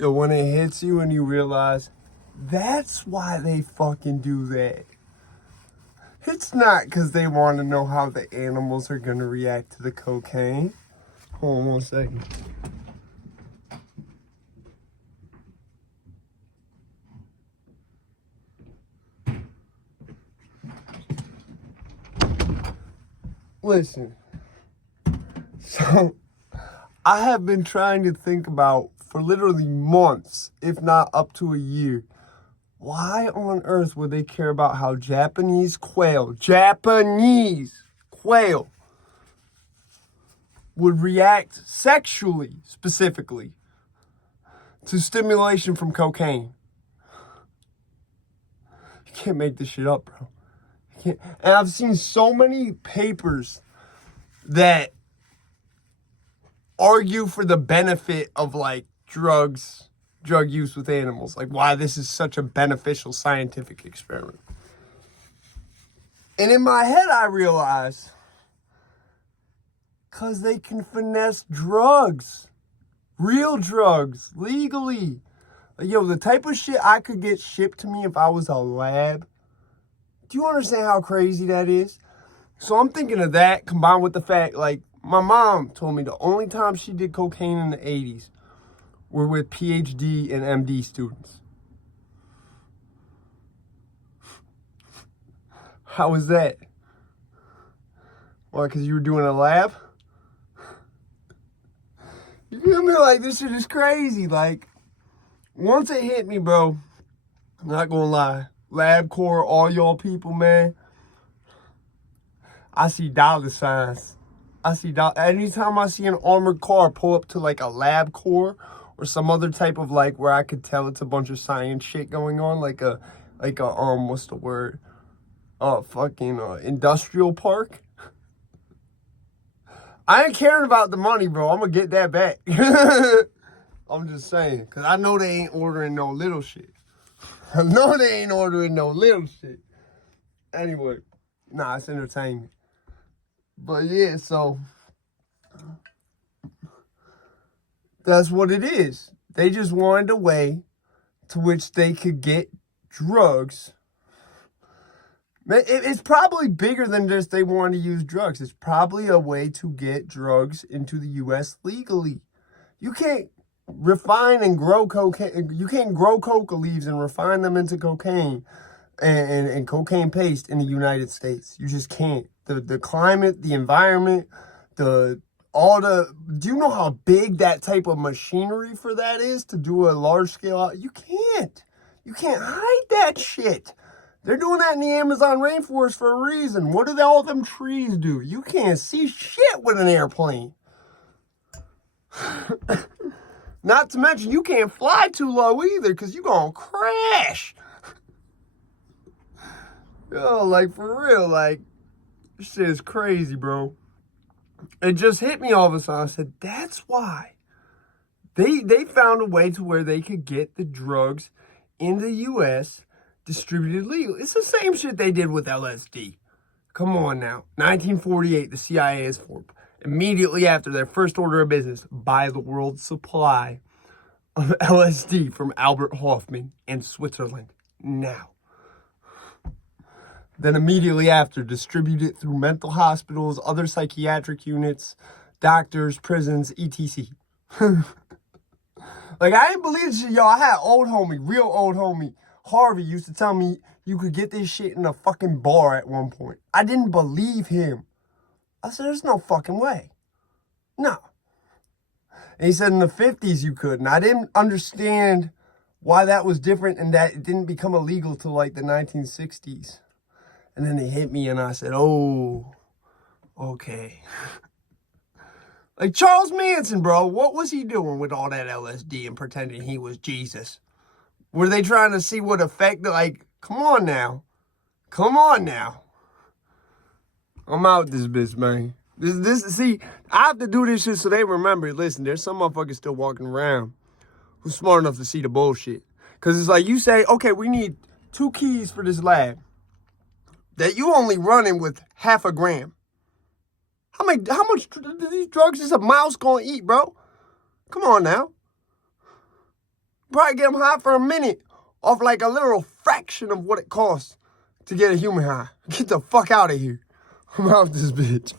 Yo, when it hits you and you realize that's why they fucking do that. It's not because they want to know how the animals are going to react to the cocaine. Hold on 1 second. Listen. So, I have been trying to think about for literally months, if not up to a year, why on earth would they care about how Japanese quail would react sexually, specifically, to stimulation from cocaine? You can't make this shit up, bro. You can't. And I've seen so many papers that argue for the benefit of, like, drug use with animals. Like, why this is such a beneficial scientific experiment. And in my head, I realized, because they can finesse drugs. Real drugs. Legally. Like, yo, the type of shit I could get shipped to me if I was a lab. Do you understand how crazy that is? So I'm thinking of that combined with the fact, like, my mom told me the only time she did cocaine in the 80s were with PhD and MD students. How was that? Why, because you were doing a lab? You feel me? Like, this shit is crazy. Like, once it hit me, bro, I'm not gonna lie. LabCorp, all y'all people, man. I see dollar signs. Anytime I see an armored car pull up to, like, a LabCorp or some other type of, like, where I could tell it's a bunch of science shit going on, like a what's the word? Industrial park. I ain't caring about the money, bro. I'm gonna get that back. I'm just saying, because I know they ain't ordering no little shit. I know they ain't ordering no little shit. Anyway, nah, it's entertainment. But yeah, so that's what it is. They just wanted a way to which they could get drugs. It's probably bigger than just they want to use drugs. It's probably a way to get drugs into the U.S. legally. You can't refine and grow cocaine. You can't grow coca leaves and refine them into cocaine and cocaine paste in the United States. You just can't. The climate, the environment, do you know how big that type of machinery for that is to do a large scale? You can't hide that shit. They're doing that in the Amazon rainforest for a reason. What do all them trees do? You can't see shit with an airplane. Not to mention, you can't fly too low either, because you're going to crash. Yo, like, for real, like, this shit is crazy, bro. It just hit me all of a sudden. I said, that's why. They found a way to where they could get the drugs in the U.S. distributed legally. It's the same shit they did with LSD. Come on now. 1948, the CIA is formed. Immediately after their first order of business, buy the world's supply of LSD from Albert Hofmann in Switzerland. Now. Then immediately after, distribute it through mental hospitals, other psychiatric units, doctors, prisons, etc. Like, I didn't believe this shit, yo. I had real old homie, Harvey, used to tell me you could get this shit in a fucking bar at one point. I didn't believe him. I said, there's no fucking way. No. And he said in the 50s you could. And I didn't understand why that was different and that it didn't become illegal till like the 1960s. And then it hit me and I said, oh, okay. Like Charles Manson, bro, what was he doing with all that LSD and pretending he was Jesus? Were they trying to see what effect, like, come on now. Come on now. I'm out this bitch, man. See, I have to do this shit so they remember. Listen, there's some motherfuckers still walking around who's smart enough to see the bullshit. Because it's like you say, okay, we need 2 keys for this lab that you only running with 0.5 gram. How much these drugs is a mouse gonna eat, bro? Come on now. Probably get them high for a minute off like a literal fraction of what it costs to get a human high. Get the fuck out of here. I'm out this bitch.